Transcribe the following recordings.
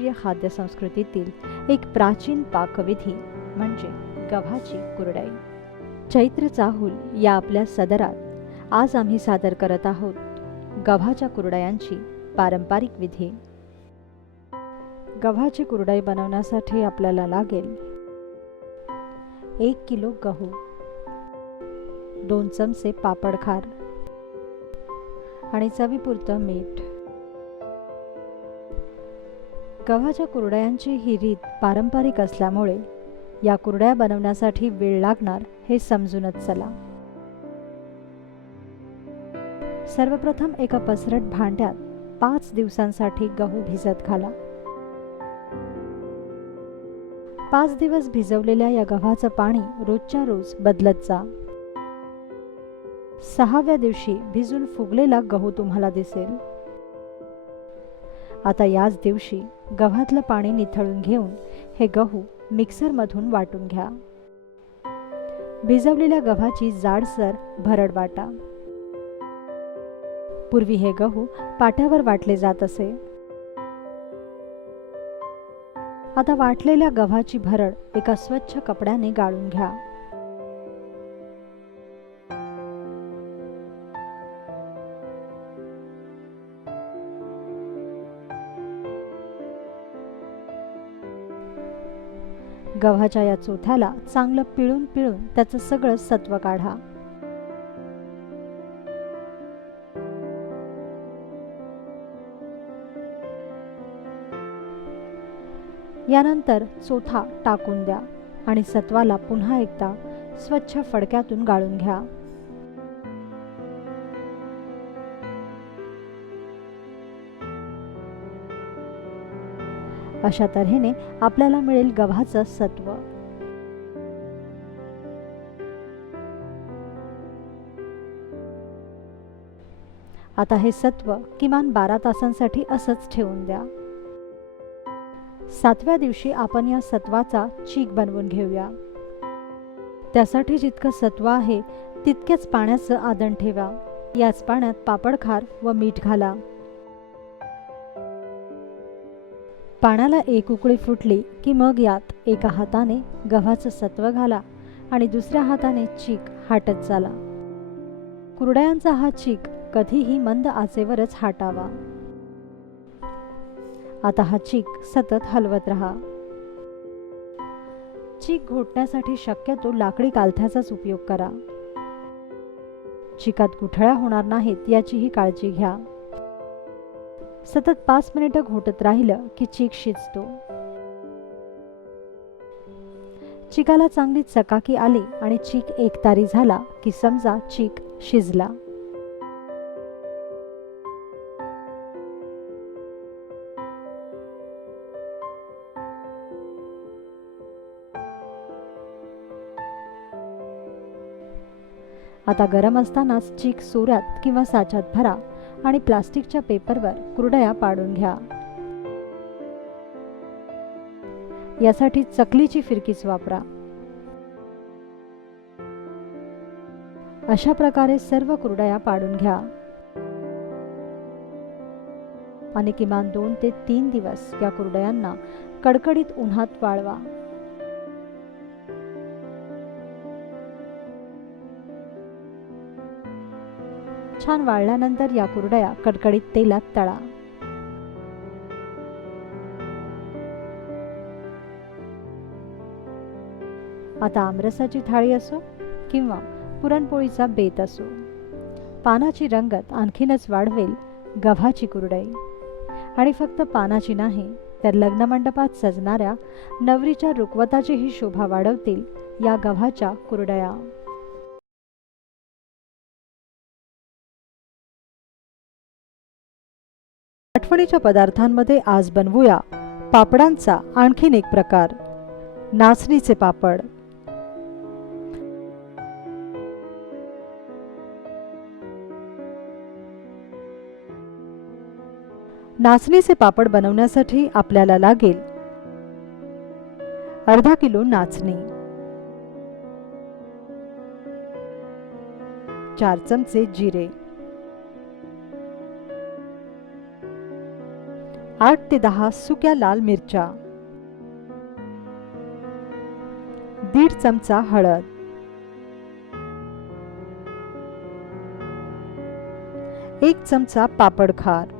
महाराष्ट्रीय खाद्य संस्कृतीतील एक प्राचीन पाकविधी म्हणजे गव्हाची कुरडई। चैत्र चाहूल या आपल्या सदरात आज आम्ही सादर करत आहोत गव्हाच्या कुरडयांची पारंपरिक विधी। गव्हाची कुरडई बनवण्यासाठी आपल्याला लागेल 1 किलो गहू, 2 चमचे पापड खार आणि चवीपुरतं मीठ। गव्हाच्या कुरडयांची ही रीत पारंपरिक असल्यामुळे या कुरडया बनवण्यासाठी वेळ लागणार हे समजूनच चला। सर्वप्रथम एका पसरट भांड्यात 5 दिवसांसाठी गहू भिजत घाला। 5 दिवस भिजवलेल्या या गव्हाचं पाणी रोजच्या रोज बदलत जा। 6व्या दिवशी भिजून फुगलेला गहू तुम्हाला दिसेल। आता याच दिवशी गव्हातलं पाणी निथळून घेऊन हे गहू मिक्सरमधून वाटून घ्या। भिजवलेल्या गव्हाची जाडसर भरड वाटा। पूर्वी हे गहू पाट्यावर वाटले जात असे। आता वाटलेल्या गव्हाची भरड एका स्वच्छ कपड्याने गाळून घ्या। गव्हाच्या या चोथ्याला चांगलं पिळून त्याचं सगळं सत्व काढा। यानंतर चोथा टाकून द्या आणि सत्वाला पुन्हा एकदा स्वच्छ फडक्यातून गाळून घ्या। अशा तऱ्हेने आपल्याला मिळेल गव्हाचं सत्व। आता हे सत्व किमान 12 तासांसाठी असंच ठेवून द्या। 7व्या दिवशी आपण या सत्वाचा चीक बनवून घेऊया। त्यासाठी जितकं सत्व आहे तितक्याच पाण्याचं आदण ठेवा। याच पाण्यात पापड खार व मीठ घाला। पाण्याला एक उकळी फुटली की मग यात एका हाताने गव्हाचं सत्व घाला आणि दुसऱ्या हाताने चीक हाटत चला। कुरडयांचा हा चीक कधीही मंद आचेवरच हाटावा। आता हा चीक सतत हलवत राहा। चीक घोटण्यासाठी शक्यतो लाकडी कालथ्याचाच उपयोग करा। चिकात गुठळ्या होणार नाहीत याचीही काळजी घ्या। सतत 5 मिनिटं घोटत राहिलं की चीक शिजतो। चिकाला चांगली चकाकी आली आणि चीक एकतारी झाला की समजा चीक शिजला। आता गरम असतानाच चीक सोऱ्यात किंवा साच्यात भरा आणि प्लास्टिकच्या पेपरवर कुरडया पाडून घ्या। यासाठी चकलीची फिरकीच वापरा। अशा प्रकारे सर्व कुरडया पाडून घ्या आणि किमान 2 ते 3 दिवस या कुरडयांना कडकडीत उन्हात वाळवा। छान वाळल्यानंतर या कुरडया कडकडीत तेलात तळा। आता आमरसाची थाळी असो किंवा पुरणपोळीचा बेत असो, पानाची रंगत आणखीनच वाढवेल गव्हाची कुरडई। आणि फक्त पानाची नाही तर लग्नमंडपात सजणाऱ्या नवरीच्या रुखवताचीही शोभा वाढवतील या गव्हाच्या कुरडया। आठवणीच्या पदार्थांमध्ये आज बनवूया पापडांचा आणखीन एक प्रकार, नाचणीचे पापड। नाचणीचे पापड बनवण्यासाठी आपल्याला लागेल अर्धा किलो नाचणी, 4 चमचे जिरे, 8 ते 10 सुक्या लाल मिरच्या, 1.5 चमचा हळद, 1 चमचा पापड खार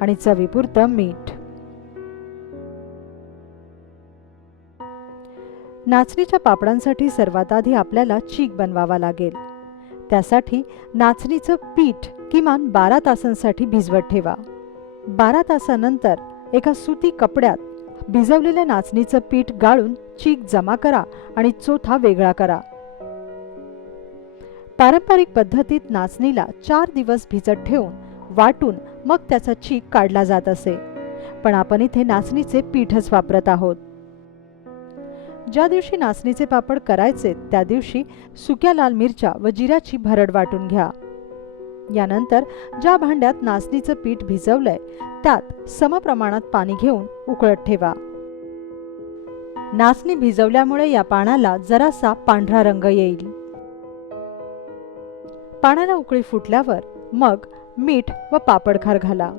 आणि चवीपुरतं मीठ. नाचणीच्या पापडांसाठी सर्वात आधी आपल्याला चीक बनवावा लागेल. त्यासाठी नाचणीचं पीठ किमान 12 तासांसाठी भिजवत ठेवा. 12 तासानंतर एका सुती कपड्यात भिजवलेल्या नाचणीचं पीठ गाळून चीक जमा करा आणि चोथा वेगळा करा. पारंपरिक पद्धतीत नाचणीला 4 दिवस भिजत ठेवून वाटून मग त्याचा चीक काढला जात असे, पण आपण इथे नाचणीचे पीठच वापरत आहोत. ज्या दिवशी नाचणीचे पापड करायचे त्या दिवशी सुक्या लाल मिरच्या व जिऱ्याची भरड वाटून घ्या. यानंतर ज्या भांड्यात नाचणीचं पीठ भिजवलंय त्यात समप्रमाणात पाणी घेऊन उकळत ठेवा. नाचणी भिजवल्यामुळे या पाण्याला जरासा पांढरा रंग येईल. पाण्याला उकळी फुटल्यावर मग मीठ व पापड खार घाला.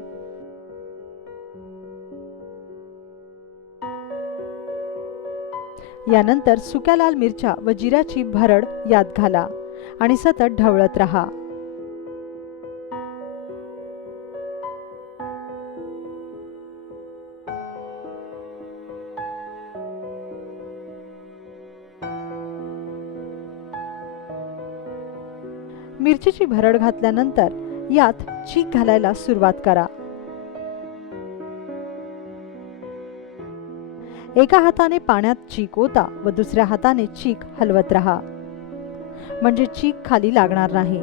यानंतर सुक्या लाल मिरच्या व जिऱ्याची भरड यात घाला आणि सतत ढवळत रहा. मिरचीची भरड घातल्यानंतर यात चीक घालायला सुरुवात करा. एका हाताने पाण्यात चीक ओता व दुसऱ्या हाताने चीक हलवत रहा, म्हणजे चीक खाली लागणार नाही.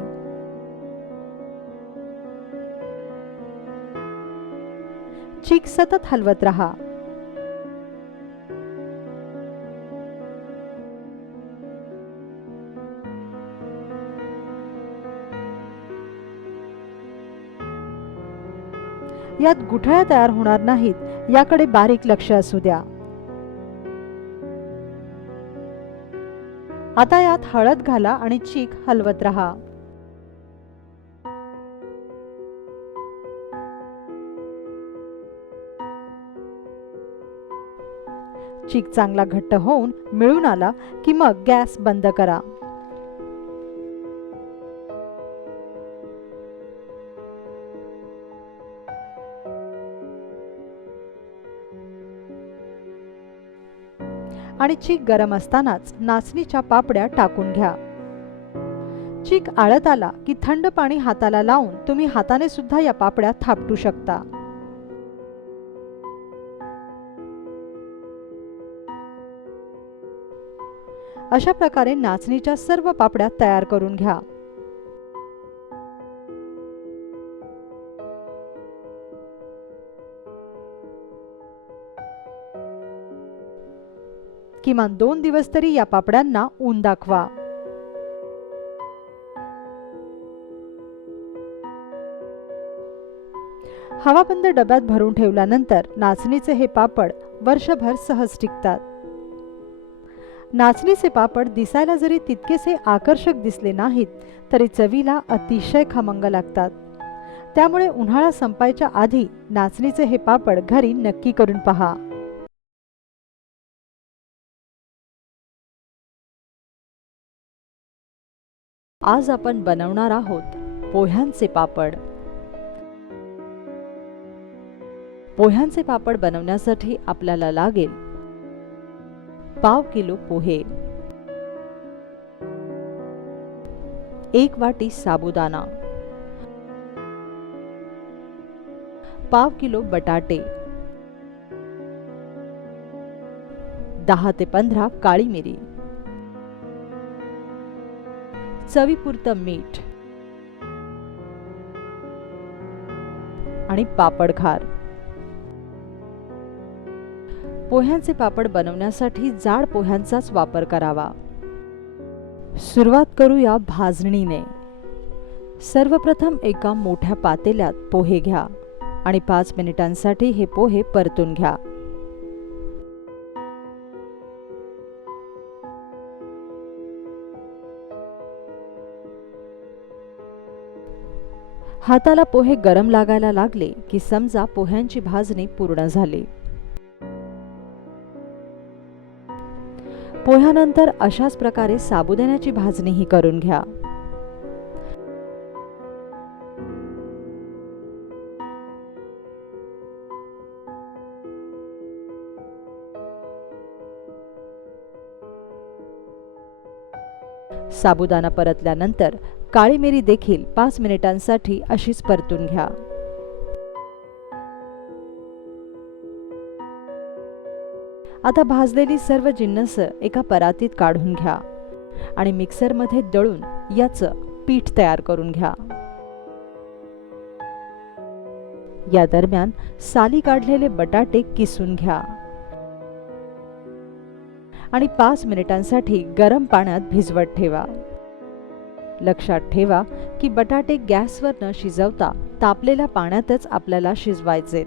चीक सतत हलवत रहा. यात गुठळ्या तयार होणार नाहीत याकडे बारीक लक्ष असू द्या. आता यात हळद घाला आणि चीक हलवत रहा. चीक चांगला घट्ट होऊन मिळून आला की मग गॅस बंद करा. आणि चीक गरम असतानाच नाचणीच्या पापड्या टाकून घ्या. चीक आळत आला की थंड पाणी हाताला लावून तुम्ही हाताने सुद्धा या पापड्या थापटू शकता. अशा प्रकारे नाचणीच्या सर्व पापड्या तयार करून घ्या. किमान 2 दिवस तरी या पापड्यांना ऊन दाखवा. हवाबंद डब्यात भरून ठेवल्यानंतर नाचणीचे हे पापड वर्षभर सहज टिकतात. नाचणीचे पापड दिसायला जरी तितकेसे आकर्षक दिसले नाहीत तरी चवीला अतिशय खमंग लागतात. त्यामुळे उन्हाळा संपायच्या आधी नाचणीचे हे पापड घरी नक्की करून पहा. आज आपण बनवणार आहोत पोह्यांचे पापड. पोह्यांचे पापड बनवण्यासाठी आपल्याला लागेल पाव किलो पोहे, 1 वाटी साबुदाणा, पाव किलो बटाटे, 10 ते 15 काळी मिरी, चवीपुरतं मीठ आणि पापड खार. पोह्यांचे पापड बनवण्यासाठी जाड पोह्यांचाच वापर करावा. सुरुवात करूया भाजणीने. सर्वप्रथम एका मोठ्या पातेल्यात पोहे घ्या आणि 5 मिनिटांसाठी हे पोहे परतून घ्या. हाताला पोहे गरम लागायला लागले की समजा पोह्यांची भाजणी पूर्ण झाली. पोह्यानंतर अशाच प्रकारे साबुदाण्याची भाजणीही करून घ्या. साबुदाणा परतल्यानंतर काळी मिरी देखील 5 मिनिटांसाठी अशीच परतून घ्या. आता भाजलेली सर्व जिन्नस एका परातीत काढून घ्या आणि मिक्सरमध्ये दळून याचं पीठ तयार करून घ्या. या दरम्यान साली काढलेले बटाटे किसून घ्या आणि 5 मिनिटांसाठी गरम पाण्यात भिजवत ठेवा. लक्षात ठेवा की बटाटे गॅसवर न शिजवता तापलेल्या पाण्यातच आपल्याला शिजवायचे.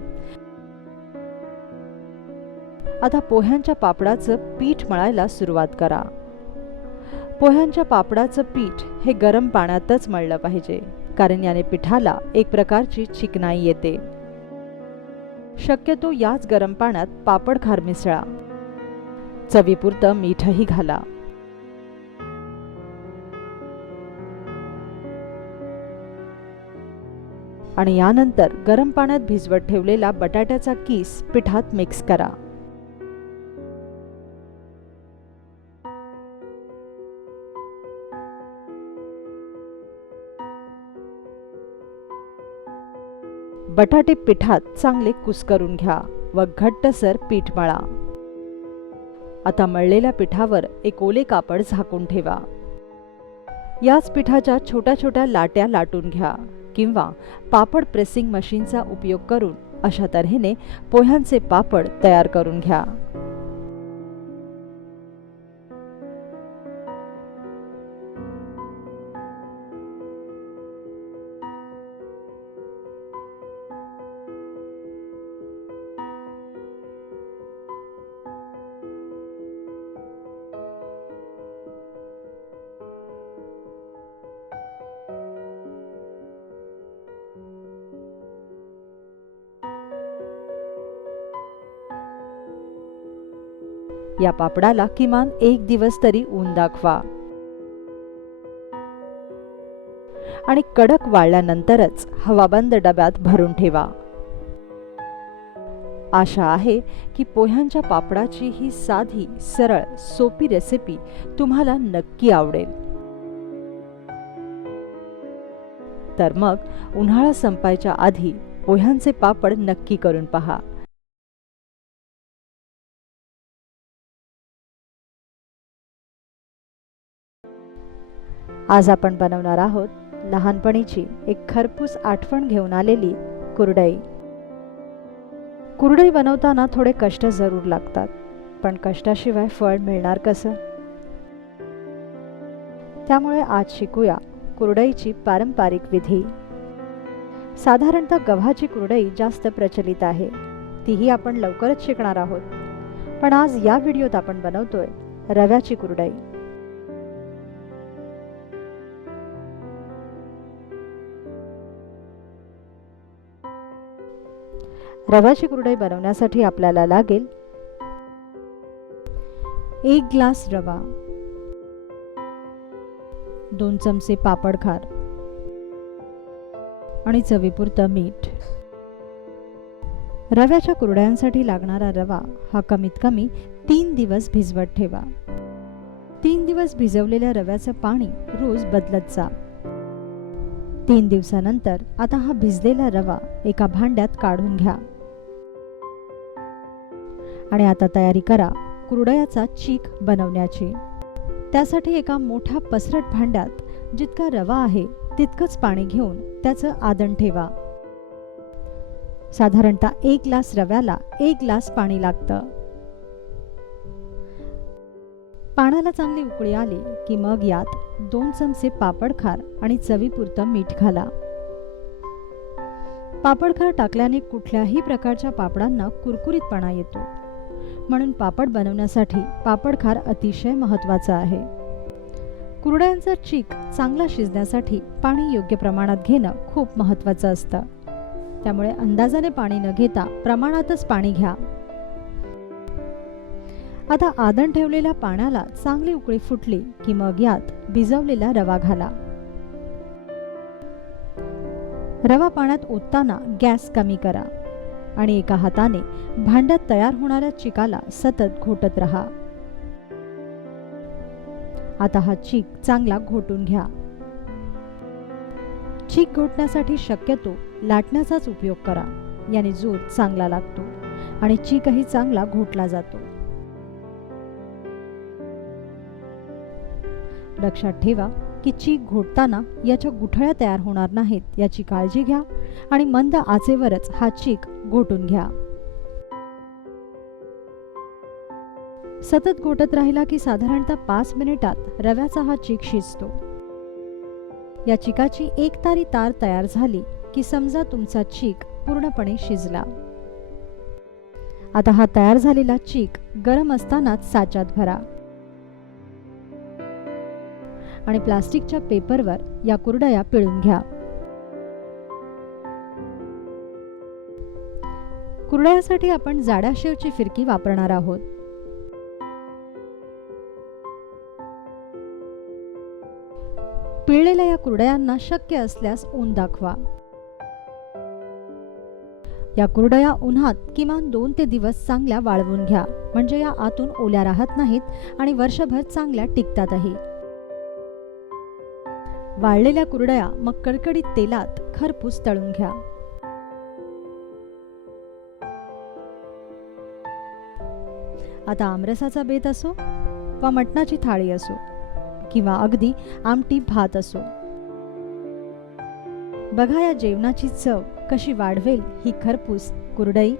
आता पोह्यांच्या पापडाचं पीठ मळायला सुरुवात करा. पोह्यांच्या पापडाचं पीठ हे गरम पाण्यातच मळलं पाहिजे, कारण याने पिठाला एक प्रकारची चिकनाई येते. शक्यतो याच गरम पाण्यात पापड खार मिसळा. चवीपुरतं मीठही घाला. आणि यानंतर गरम पाण्यात भिजवत ठेवलेला बटाट्याचा किस पिठात मिक्स करा. बटाटे पिठात चांगले कुस्करून घ्या व घट्टसर पीठ मळा. आता मळलेल्या पिठावर एक ओले कापड झाकून ठेवा. याच पिठाच्या छोट्या छोट्या लाट्या लाटून घ्या किंवा पापड प्रेसिंग मशीनचा उपयोग करून अशा तऱ्हेने पोह्यांचे पापड तयार करून घ्या. या पापडाला किमान 1 दिवस तरी ऊन दाखवा आणि कडक वाळल्यानंतरच हवाबंद डब्यात भरून ठेवा. आशा आहे की पोह्यांच्या पापडाची ही साधी, सरळ, सोपी रेसिपी तुम्हाला नक्की आवडेल. तर मग उन्हाळा संपायच्या आधी पोह्यांचे पापड नक्की करून पहा. आज आपण बनवणार आहोत लहानपणीची एक खरपूस आठवण घेऊन आलेली कुरडई. कुरडई बनवताना थोडे कष्ट जरूर लागतात, पण कष्टाशिवाय फळ मिळणार कसं? त्यामुळे आज शिकूया कुरडईची पारंपरिक विधी. साधारणतः गव्हाची कुरडई जास्त प्रचलित आहे, तीही आपण लवकरच शिकणार आहोत. पण आज या व्हिडिओत आपण बनवतोय रव्याची कुरडई. रव्याची कुरडई बनवण्यासाठी आपल्याला लागेल 1 ग्लास रवा, 2 चमचे पापड खार आणि चवीपुरतं मीठ. रव्याच्या कुरड्यांसाठी लागणारा रवा हा कमीत कमी 3 दिवस भिजवत ठेवा. 3 दिवस भिजवलेल्या रव्याचं पाणी रोज बदलत जा. 3 दिवसानंतर आता हा भिजलेला रवा एका भांड्यात काढून घ्या आणि आता तयारी करा कुरडयाचा चीक बनवण्याची. त्यासाठी एका मोठ्या पसरट भांड्यात जितका रवा आहे तितकंच पाणी घेऊन त्याचं आदण ठेवा. साधारणतः 1 ग्लास रव्याला 1 ग्लास पाणी लागतं. पाण्याला चांगली उकळी आली की मग यात 2 चमचे पापड खार आणि चवीपुरतं मीठ घाला. पापड खार टाकल्याने कुठल्याही प्रकारच्या पापडांना कुरकुरीतपणा येतो, म्हणून पापड बनवण्यासाठी पापड खार अतिशय महत्त्वाचा आहे. कुरडयांचा चीक चांगला शिजण्यासाठी पाणी योग्य प्रमाणात घेणं खूप महत्त्वाचं असतं. त्यामुळे अंदाजाने पाणी न घेता प्रमाणातच पाणी घ्या. आता आदण ठेवलेल्या पाण्याला चांगली उकळी फुटली की मग यात भिजवलेला रवा घाला. रवा पाण्यात ओतताना गॅस कमी करा आणि एका हाताने भांड्यात तयार होणाऱ्या चिकाला सतत घोटत राहा. आता हा चीक चांगला घोटून घ्या. चीक घोटण्यासाठी शक्यतो लाटण्याचाच उपयोग करा. याने जोर चांगला लागतो आणि चीकही चांगला घोटला जातो. लक्षात ठेवा की चीक घोटताना याच्या गुठळ्या तयार होणार नाहीत याची काळजी घ्या आणि मंद आचेवरच हा चीक घोटून घ्या. सतत घोटत राहिला की साधारणतः 5 मिनिटात रव्याचा हा चीक शिजतो. या चिकाची एक तारी तार तयार झाली की समजा तुमचा चीक पूर्णपणे शिजला. आता हा तयार झालेला चीक गरम असतानाच साच्यात भरा आणि प्लास्टिकच्या पेपरवर या कुरडया पिळून घ्या. कुरडयासाठी आपण जाड्या शेवची फिरकी वापरणार आहोत. पिळलेल्या या कुरडयांना शक्य असल्यास ऊन दाखवा. या कुरडया उन्हात किमान 2 ते दिवस चांगल्या वाळवून घ्या, म्हणजे या आतून ओल्या राहत नाहीत आणि वर्षभर चांगल्या टिकतातही. वाळलेल्या कुरडया मग कडकडीत तेलात खरपूस तळून घ्या. आता आमरसाचा बेत असो वा मटणाची थाळी असो किंवा अगदी आमटी भात असो, बघा या जेवणाची चव कशी वाढवेल ही खरपूस कुरडई.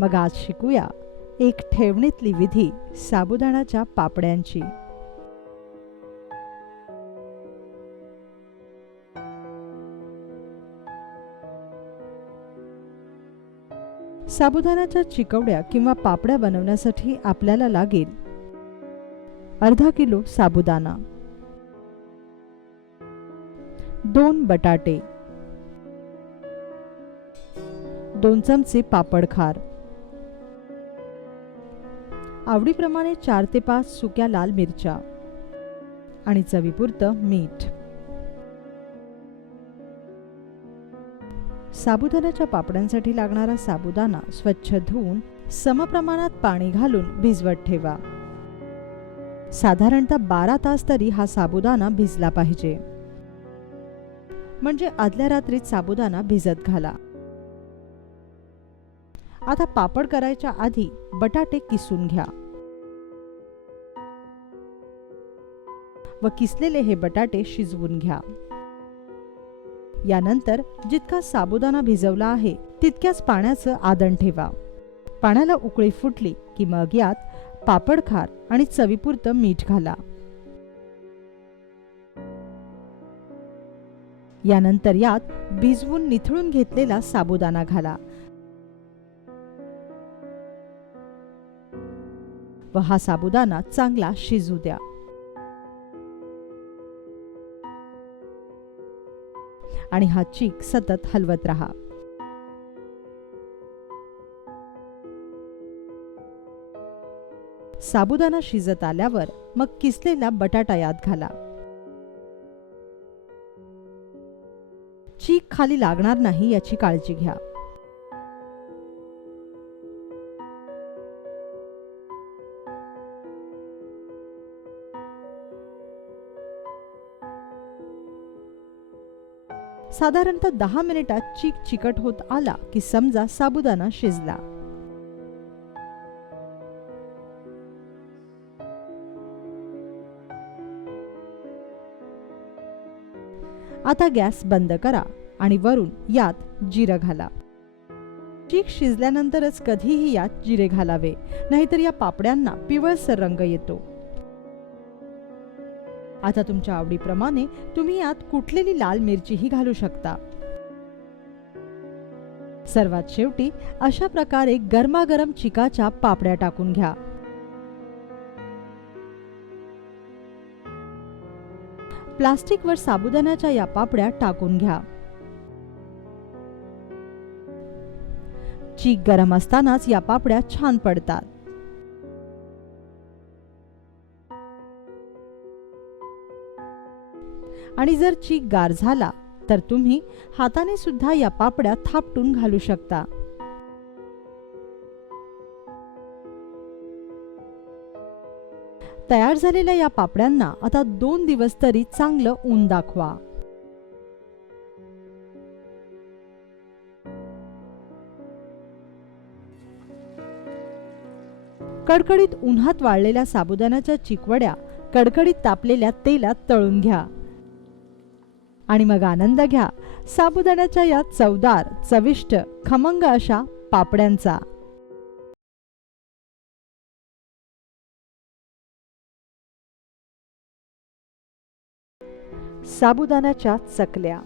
मग आज शिकूया एक ठेवणीतली विधी साबुदाण्याच्या पापड्यांची. साबुदाण्याच्या चिकवड्या किंवा पापड्या बनवण्यासाठी आपल्याला लागेल अर्धा किलो साबुदाणा, 2 बटाटे, 2 चमचे पापड खार, आवडीप्रमाणे 4 ते 5 सुक्या लाल मिरच्या आणि चवीपुरतं मीठ. साबुदाण्याच्या पापड्यांसाठी लागणारा साबुदाणा स्वच्छ धुवून समप्रमाणात पाणी घालून भिजवत ठेवा. साधारणतः 12 तास तरी हा साबुदाणा भिजला पाहिजे, म्हणजे आदल्या रात्रीत साबुदाणा भिजत घाला. आता पापड करायच्या आधी बटाटे किसून घ्या व किसलेले हे बटाटे शिजवून घ्या. यानंतर जितका साबुदाणा भिजवला आहे तितक्याच पाण्याचं आदण ठेवा. पाण्याला उकळी फुटली की मग यात पापड खार आणि चवीपुरतं मीठ घाला. यानंतर यात भिजवून निथळून घेतलेला साबुदाणा घाला व हा साबुदाणा चांगला शिजू द्या. आणि हा चीक सतत हलवत रहा. साबुदाणा शिजत आल्यावर मग किसलेला बटाटा यात घाला. चीक खाली लागणार नाही याची काळजी घ्या. साधारणतः 10 मिनिटात चीक चिकट होत आला की समजा साबुदाणा शिजला. आता गॅस बंद करा आणि वरून यात जिरं घाला. चीक शिजल्यानंतरच कधीही यात जिरे घालावे, नाहीतर या पापड्यांना पिवळसर रंग येतो. आता तुमच्या आवडीप्रमाणे तुम्ही यात कुटलेली लाल मिरचीही घालू शकता. सर्वात शेवटी अशा प्रकारे गरमागरम चिकाच्या पापड्या टाकून घ्या. प्लास्टिकवर साबुदाण्याच्या या पापड्या टाकून घ्या. चीक गरम असतानाच या पापड्या छान पडतात. आणि जर चीक गार झाला तर तुम्ही हाताने सुद्धा या पापड्या थापटून घालू शकता. तयार झालेल्या या पापड्यांना आता 2 दिवस तरी चांगलं ऊन दाखवा. कडकडीत उन्हात वाळलेल्या साबुदाण्याच्या चिकवड्या कडकडीत तापलेल्या तेलात तळून घ्या आणि मग आनंद घ्या साबुदाण्याच्या या चवदार, चविष्ट, खमंग अशा पापड्यांचा. साबुदाण्याच्या चकल्या.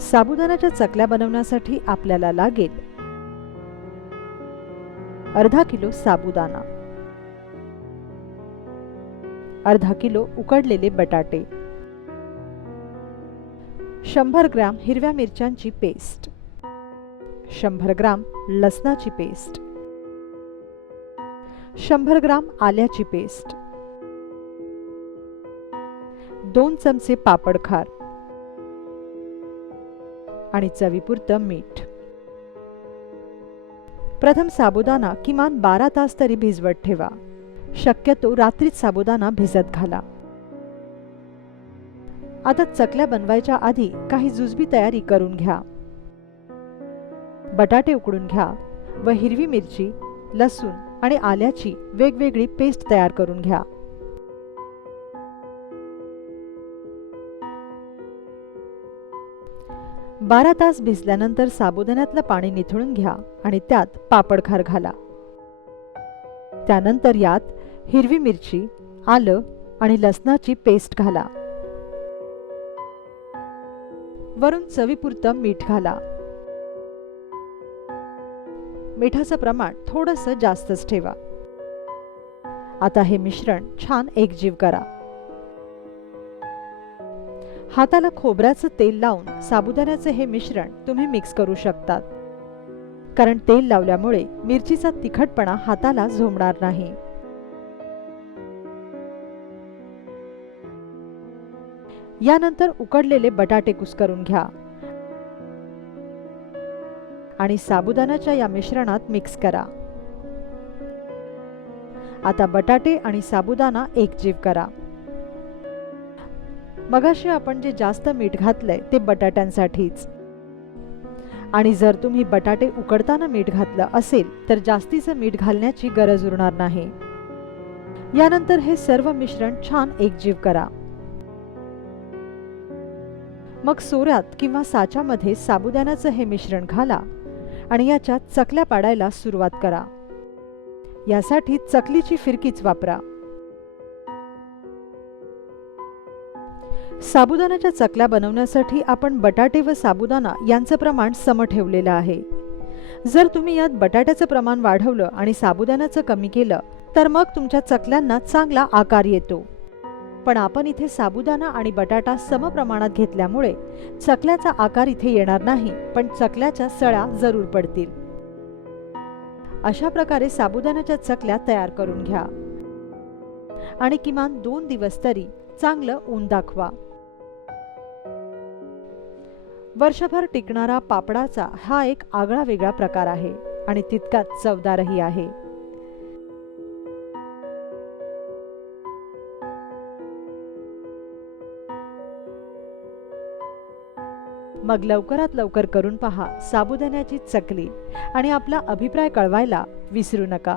साबुदाण्याच्या चकल्या बनवण्यासाठी आपल्याला लागेल अर्धा किलो साबुदाणा, अर्धा किलो उकडलेले बटाटे, 100 ग्रॅम हिरव्या मिरच्यांची पेस्ट, 100 ग्रॅम लसणाची पेस्ट, 100 ग्रॅम आल्याची पेस्ट, 2 चमचे पापड खार आणि चवीपुरतं मीठ. प्रथम साबुदाणा किमान 12 तास तरी भिजवत ठेवा. शक्यतो रात्रीच साबुदाणा भिजत घाला. आता चकल्या बनवायच्या आधी काही जुजबी तयारी करून घ्या. बटाटे उकडून घ्या व हिरवी मिरची, लसूण आणि आल्याची वेगवेगळी पेस्ट तयार करून घ्या. बारा तास भिजल्यानंतर साबुदाण्यातलं पाणी निथळून घ्या आणि त्यात पापड खार घाला. त्यानंतर यात हिरवी मिरची, आलं आणि लसणाची पेस्ट घाला. वरून चवीपुरतं मीठ घाला. मिठाचं प्रमाण थोडंसं जास्तच ठेवा. आता हे मिश्रण छान एकजीव करा. हाताला खोबऱ्याचं तेल लावून साबुदाण्याचे हे मिश्रण तुम्ही मिक्स करू शकतात, कारण तेल लावल्यामुळे मिरचीचा तिखटपणा हाताला झोंबणार नाही. यानंतर उकडलेले बटाटे कुस्करून घ्या आणि साबुदाण्याच्या या मिश्रणात मिक्स करा. आता बटाटे आणि साबुदाणा एकजीव करा. मगाशी आपण जे जास्त मीठ घातलंय ते बटाट्यांसाठीच, आणि जर तुम्ही बटाटे उकडताना मीठ घातलं असेल तर जास्तीचं मीठ घालण्याची गरज उरणार नाही. यानंतर हे सर्व मिश्रण छान एकजीव करा. मग सोऱ्यात किंवा साच्यामध्ये साबुदाण्याचं हे मिश्रण घाला आणि याच्यात चकल्या पाडायला सुरुवात करा. यासाठी चकलीची फिरकीच वापरा. साबुदाण्याच्या चकल्या बनवण्यासाठी आपण बटाटे व साबुदाणा यांचं प्रमाण सम ठेवलेलं आहे. जर तुम्ही यात बटाट्याचं प्रमाण वाढवलं आणि साबुदाण्याचं कमी केलं तर मग तुमच्या चकल्यांना चांगला आकार येतो. पण आपण इथे साबुदाणा आणि बटाटा सम प्रमाणात घेतल्यामुळे चकल्याचा आकार इथे येणार नाही, पण चकल्याच्या सळ्या जरूर पडतील. अशा प्रकारे साबुदाण्याच्या चकल्या तयार करून घ्या. आणि किमान 2 दिवस तरी चांगलं ऊन दाखवा. वर्षभर टिकणारा पापडाचा हा एक आगळा वेगळा प्रकार आहे आणि तितकाच चवदारही आहे. मग लवकरात लवकर करून पहा साबुदाण्याची चकली आणि आपला अभिप्राय कळवायला विसरू नका.